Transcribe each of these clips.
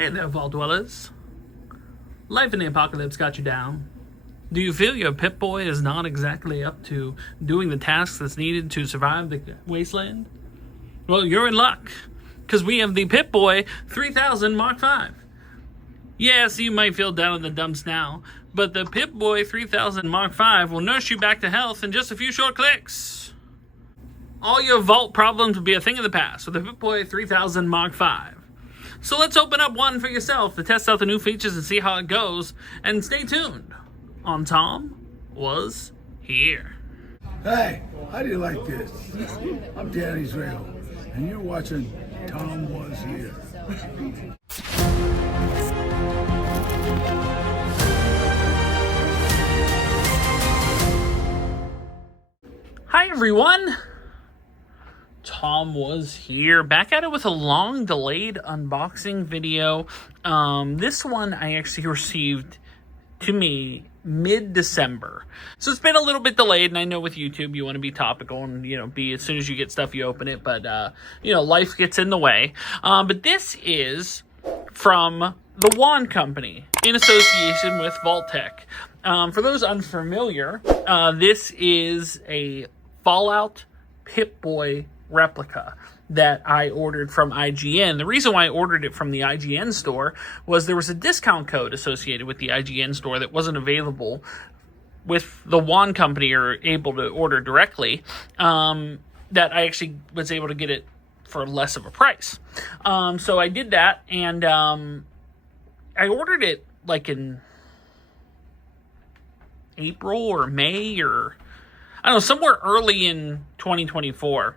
Hey there, Vault Dwellers. Life in the apocalypse got you down. Do you feel your Pip-Boy is not exactly up to doing the tasks that's needed to survive the wasteland? Well, you're in luck, because we have the Pip-Boy 3000 Mark V. Yes, you might feel down in the dumps now, but the Pip-Boy 3000 Mark V will nurse you back to health in just a few short clicks. All your vault problems will be a thing of the past with the Pip-Boy 3000 Mark V. So let's open up one for yourself to test out the new features and see how it goes. And stay tuned on Tom Was Here. Hey, how do you like this? I'm Danny Israel, and you're watching Tom Was Here. Hi everyone! Tom Was Here, back at it with a long delayed unboxing video. This one I actually received to me mid-December. So it's been a little bit delayed, and I know with YouTube you want to be topical and, be as soon as you get stuff you open it, but, life gets in the way. But this is from the Wand Company in association with Vault-tec. For those unfamiliar, this is a Fallout Pip-Boy replica that I ordered from IGN. The reason why I ordered it from the IGN store was there was a discount code associated with the IGN store that wasn't available with the Wand Company or able to order directly, that I actually was able to get it for less of a price. So I did that, and I ordered it like in April or May, or I don't know, somewhere early in 2024.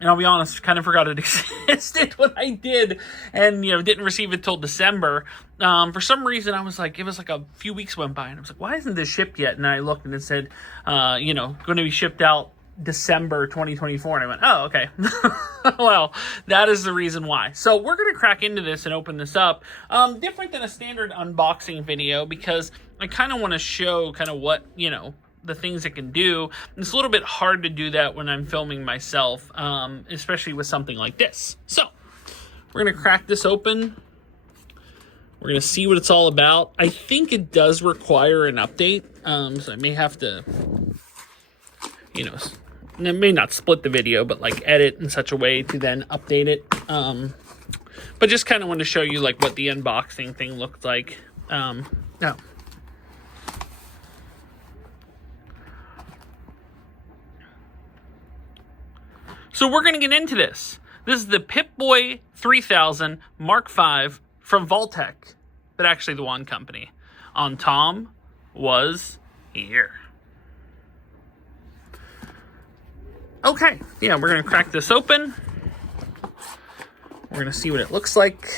And I'll be honest, kind of forgot it existed when I did, and, didn't receive it till December. For some reason, I was like, it was like a few weeks went by, and I was like, why isn't this shipped yet? And I looked, and it said, going to be shipped out December 2024. And I went, oh, okay. Well, that is the reason why. So we're going to crack into this and open this up. Different than a standard unboxing video, because I kind of want to show kind of what, the things it can do. It's a little bit hard to do that when I'm filming myself, especially with something like this. So we're going to crack this open. We're going to see what it's all about. I think it does require an update, so I may have to, I may not split the video, but like edit in such a way to then update it. But just kind of want to show you like what the unboxing thing looked like. Now, so we're going to get into this. This is the Pip-Boy 3000 Mark V from Vault-tec, but actually the Wand Company, on Tom Was Here. Okay, yeah, we're going to crack this open. We're going to see what it looks like.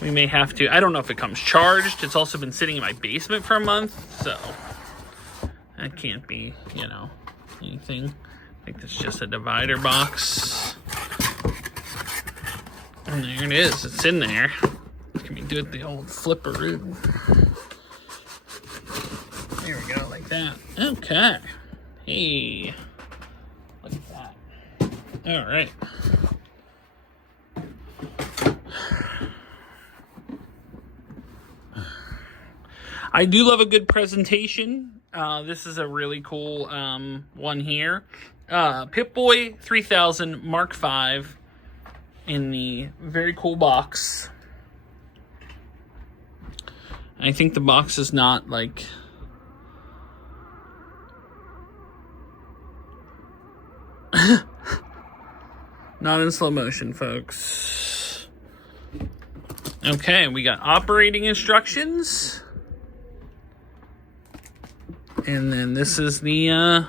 We may have to, I don't know if it comes charged. It's also been sitting in my basement for a month, so that can't be, anything. I think it's just a divider box. And there it is. It's in there. Can we do it the old flipperoo? There we go, like that. Okay. Hey. Look at that. All right. I do love a good presentation. This is a really cool one here. Pip-Boy 3000 Mark V in the very cool box. I think the box is not like not in slow motion, folks. Okay, we got operating instructions. And then this is the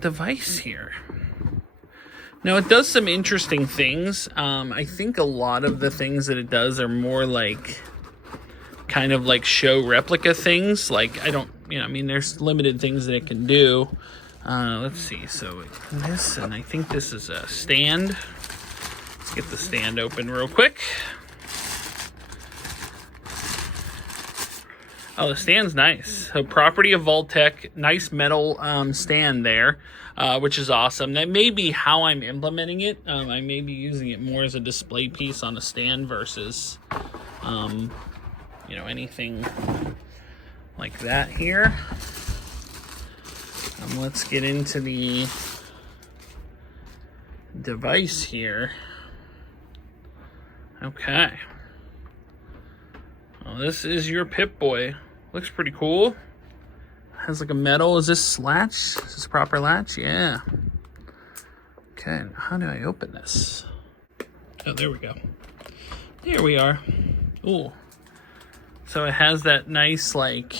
device here. Now, it does some interesting things. I think a lot of the things that it does are more like kind of like show replica things. Like, there's limited things that it can do. Let's see. So this, and I think this is a stand. Let's get the stand open real quick. Oh, the stand's nice. So property of Vault-tec, nice metal stand there, which is awesome. That may be how I'm implementing it. I may be using it more as a display piece on a stand versus, you know, anything like that here. Let's get into the device here. Okay. Well, this is your Pip-Boy. Looks pretty cool. Has like a metal. Is this latch? Is this a proper latch? Yeah. Okay, how do I open this? Oh, there we go. There we are. Ooh. So it has that nice, like,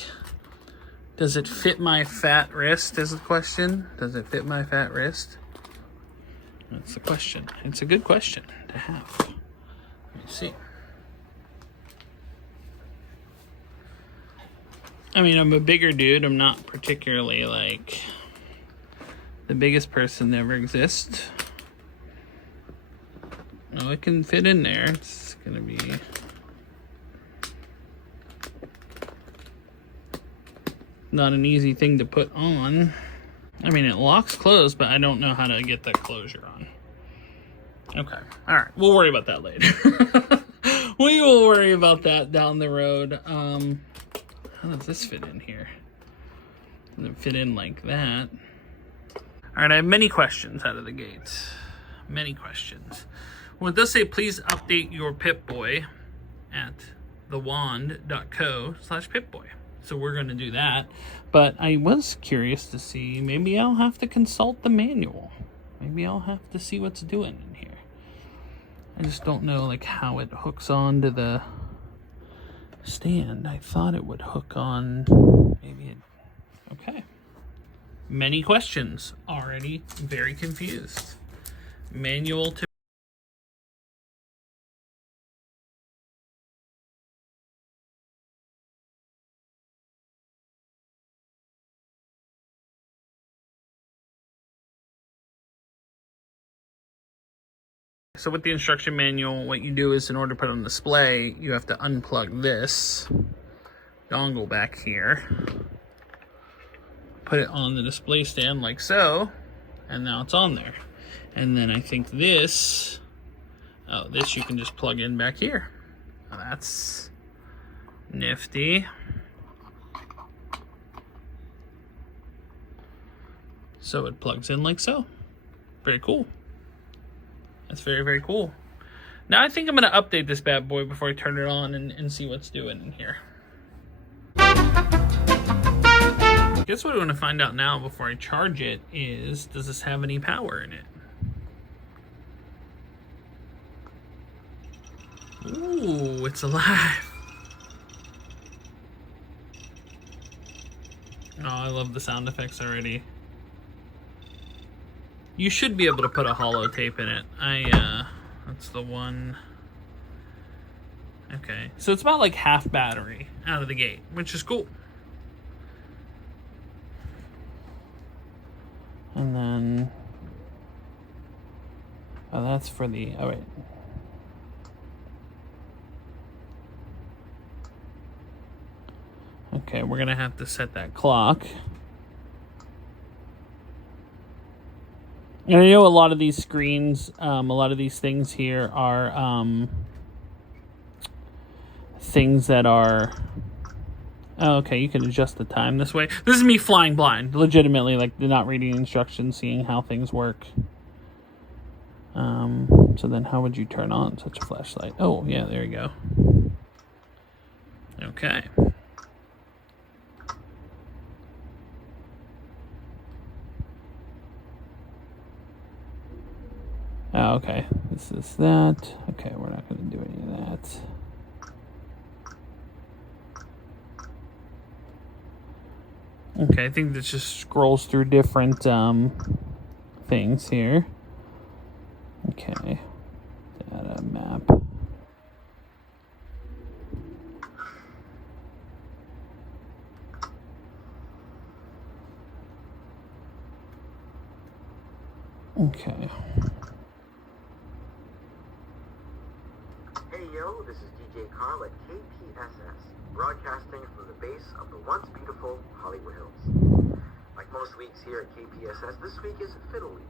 does it fit my fat wrist is the question. Does it fit my fat wrist? That's the question. It's a good question to have. Let me see. I mean, I'm a bigger dude. I'm not particularly, like, the biggest person that ever exists. No, it can fit in there. It's gonna be... not an easy thing to put on. I mean, it locks closed, but I don't know how to get that closure on. Okay, all right, we'll worry about that later. We will worry about that down the road. How does this fit in here? Does it fit in like that? All right, I have many questions out of the gate. Many questions. Well, it does say, please update your Pip-Boy at thewand.co/Pip-Boy. So we're going to do that. But I was curious to see, maybe I'll have to consult the manual. Maybe I'll have to see what's doing in here. I just don't know, like, how it hooks on to the stand. I thought it would hook on, maybe it, okay. Many questions, already very confused. Manual to So with the instruction manual, what you do is, in order to put it on display, you have to unplug this dongle back here, put it on the display stand like so, and now it's on there. And then I think this, oh, this you can just plug in back here. Now that's nifty. So it plugs in like so. Very cool. That's very, very cool. Now I think I'm going to update this bad boy before I turn it on and see what's doing in here. I guess what I want to find out now before I charge it is, does this have any power in it? Ooh, it's alive. Oh, I love the sound effects already. You should be able to put a hollow tape in it. That's the one. Okay, so it's about like half battery out of the gate, which is cool. And then, oh, that's for the, oh wait. Okay, we're gonna have to set that clock. And I know a lot of these screens, a lot of these things here are things that are... Oh, okay, you can adjust the time this way. This is me flying blind, legitimately, like not reading instructions, seeing how things work. So then how would you turn on such a flashlight? Oh, yeah, there you go. Okay. Oh, okay, this is that. Okay, we're not going to do any of that. Okay, I think this just scrolls through different things here. Okay, data map. Okay. Hey, yo, Hello, this is DJ Carl at KPSS, broadcasting from the base of the once beautiful Hollywood Hills. Like most weeks here at KPSS, this week is Fiddle Week,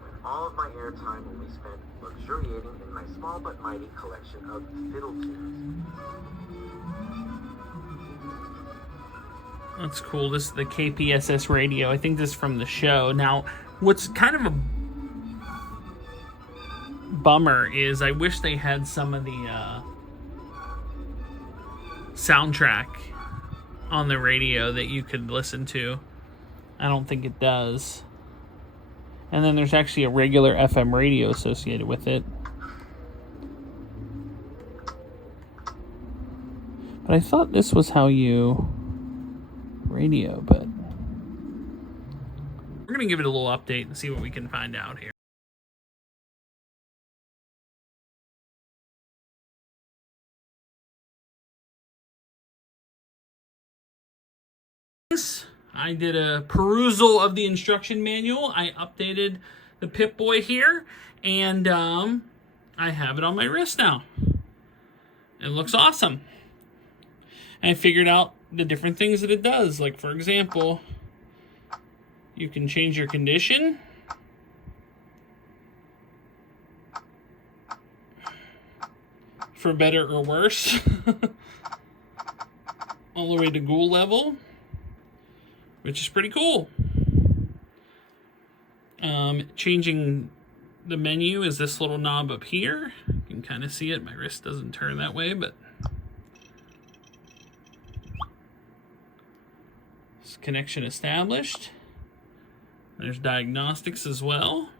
when all of my airtime will be spent luxuriating in my small but mighty collection of fiddle tunes. That's cool. This is the KPSS radio. I think this is from the show. Now, what's kind of a bummer is I wish they had some of the soundtrack on the radio that you could listen to. I don't think it does. And then there's actually a regular FM radio associated with it. But I thought this was how you radio, but we're gonna give it a little update and see what we can find out here. I did a perusal of the instruction manual. I updated the Pip-Boy here, and I have it on my wrist now. It looks awesome. I figured out the different things that it does. Like, for example, you can change your condition. For better or worse. All the way to ghoul level, which is pretty cool. Changing the menu is this little knob up here. You can kind of see it. My wrist doesn't turn that way, but connection established. There's diagnostics as well.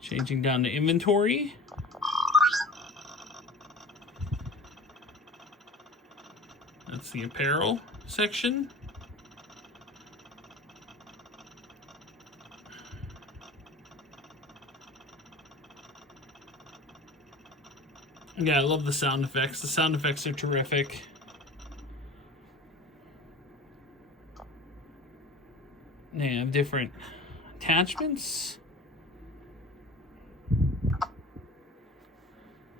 Changing down to inventory. That's the apparel section. Yeah, I love the sound effects. The sound effects are terrific. They have different attachments.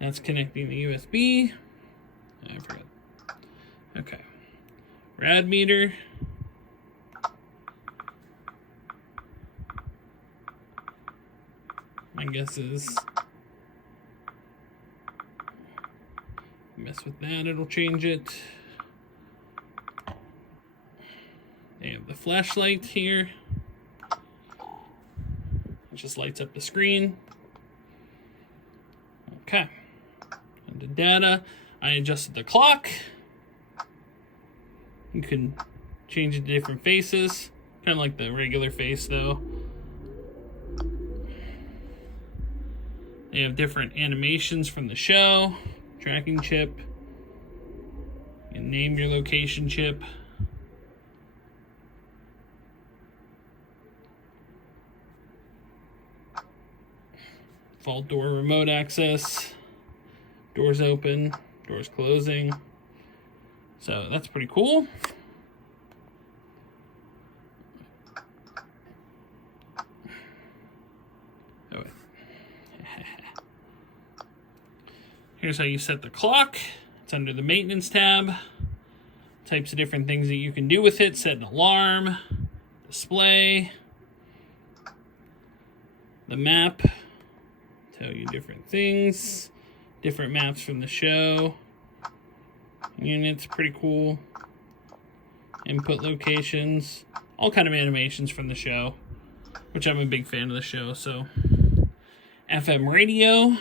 That's connecting the USB. I forgot. Okay. Rad meter. My guess is mess with that, it'll change it. They have the flashlight here. It just lights up the screen. Okay. And the data. I adjusted the clock. You can change it to different faces. Kind of like the regular face though. They have different animations from the show. Tracking chip. You can name your location chip. Vault door remote access. Doors open, doors closing. So that's pretty cool. Oh, wait. Here's how you set the clock. It's under the maintenance tab. Types of different things that you can do with it. Set an alarm, display, the map, tell you different things, different maps from the show, units, pretty cool, input locations, all kind of animations from the show, which I'm a big fan of the show. So FM radio.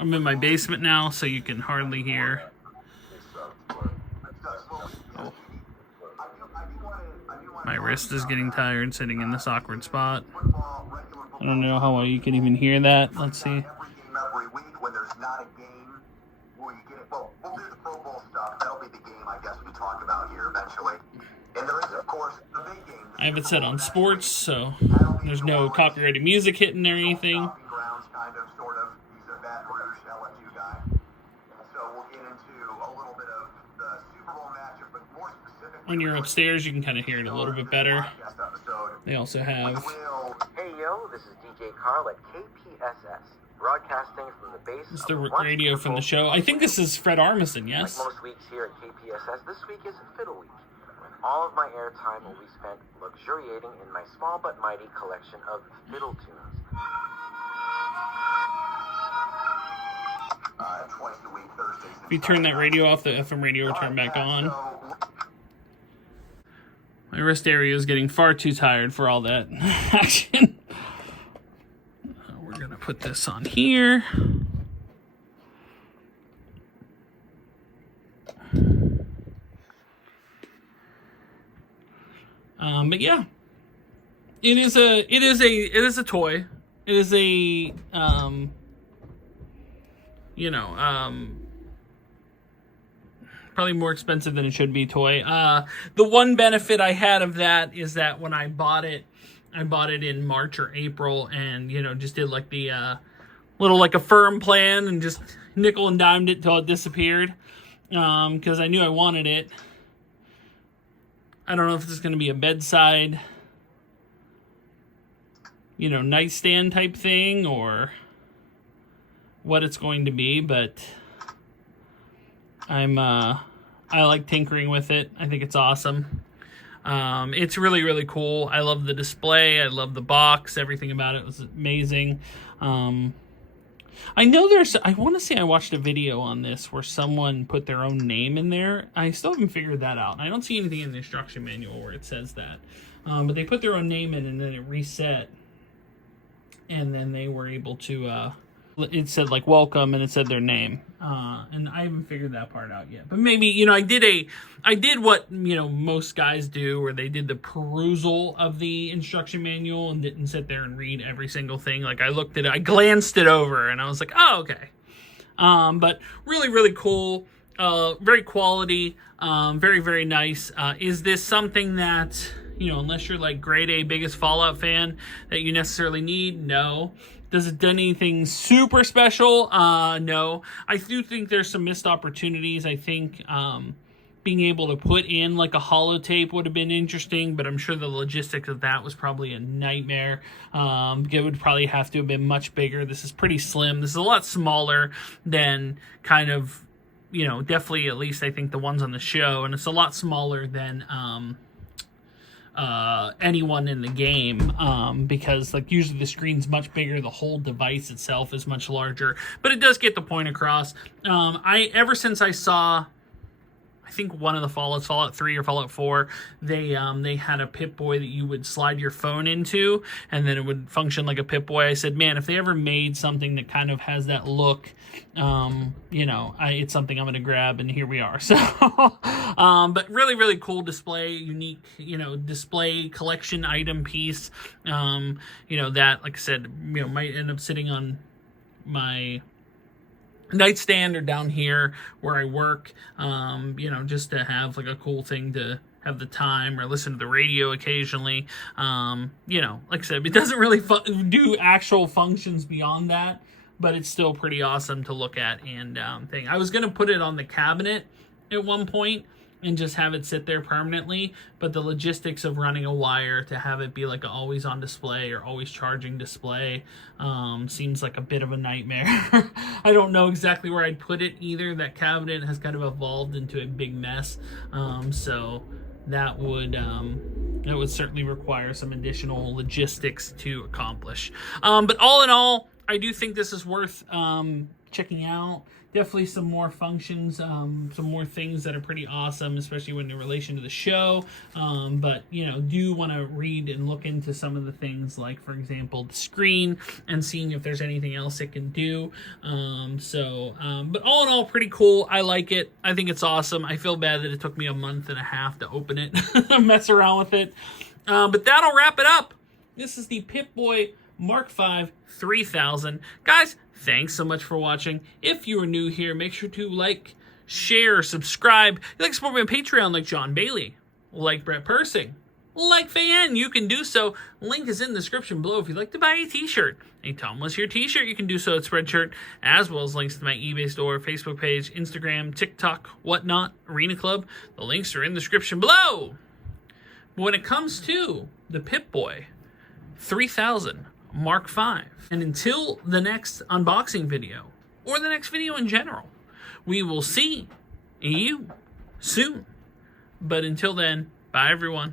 I'm in my basement now, so you can hardly hear. Oh. My wrist is getting tired sitting in this awkward spot. I don't know how well you can even hear that. Let's see. I have it set on sports, so there's no copyrighted music hitting or anything. when you're upstairs, you can kind of hear it a little bit better. They also have... Hey yo, this is DJ Carl at KPSS, broadcasting from the base It's of the once radio from the beautiful show. I think this is Fred Armisen, Like yes? most weeks here at KPSS, this week is Fiddle Week, when all of my airtime will be spent luxuriating in my small but mighty collection of fiddle tunes. If you turn that radio off, the FM radio will turn back on. My wrist area is getting far too tired for all that action. We're going to put this on here. But yeah, it is a toy. It is a, probably more expensive than it should be toy. The one benefit I had of that is that when I bought it in March or April, and just did like the little like a firm plan and just nickel and dimed it till it disappeared, because I knew I wanted it. I don't know if this is going to be a bedside, nightstand type thing or what it's going to be, but I like tinkering with it. I think it's awesome. It's really, really cool. I love the display. I love the box. Everything about it was amazing. I know I want to say I watched a video on this where someone put their own name in there. I still haven't figured that out. I don't see anything in the instruction manual where it says that. But they put their own name in and then it reset. And then they were able to, it said like welcome and it said their name. And I haven't figured that part out yet. But maybe, I did what, most guys do, where they did the perusal of the instruction manual and didn't sit there and read every single thing. Like I looked at it, I glanced it over and I was like, oh, okay. But really, really cool. Very quality. Very, very nice. Is this something that, unless you're like grade A biggest Fallout fan, that you necessarily need? No. Does it do anything super special? No. I do think there's some missed opportunities. I think being able to put in like a holotape would have been interesting, but I'm sure the logistics of that was probably a nightmare. It would probably have to have been much bigger. This is pretty slim. This is a lot smaller than kind of, definitely at least I think the ones on the show, and it's a lot smaller than anyone in the game, because like usually the screen's much bigger, the whole device itself is much larger, but it does get the point across. Ever since I saw, I think one of the Fallout 3 or Fallout 4, they had a Pip-Boy that you would slide your phone into and then it would function like a Pip-Boy. I said, man, if they ever made something that kind of has that look, it's something I'm going to grab, and here we are. So, but really, really cool display, unique, display collection item piece, that, like I said, might end up sitting on my nightstand or down here where I work, just to have like a cool thing to have the time or listen to the radio occasionally. Like I said, it doesn't really do actual functions beyond that, but it's still pretty awesome to look at and thing. I was going to put it on the cabinet at one point and just have it sit there permanently, but the logistics of running a wire to have it be like a always on display or always charging display seems like a bit of a nightmare. I don't know exactly where I'd put it either. That cabinet has kind of evolved into a big mess, so that would certainly require some additional logistics to accomplish. But all in all, I do think this is worth checking out. Definitely some more functions, some more things that are pretty awesome, especially when in relation to the show. But, do want to read and look into some of the things like, for example, the screen and seeing if there's anything else it can do. But all in all, pretty cool. I like it. I think it's awesome. I feel bad that it took me a month and a half to open it, mess around with it. But that'll wrap it up. This is the Pip-Boy Mark V 3000. Guys, thanks so much for watching. If you are new here, make sure to like, share, subscribe. You like to support me on Patreon like John Bailey, like Brett Persing, like fan, you can do so. Link is in the description below. If you'd like to buy a t-shirt, a TomWasHere t-shirt, you can do so at Spreadshirt, as well as links to my eBay store, Facebook page, Instagram, TikTok, whatnot, Arena Club. The links are in the description below. But when it comes to the Pip-Boy 3000 Mark V, and until the next unboxing video, or the next video in general, we will see you soon. But until then, bye everyone.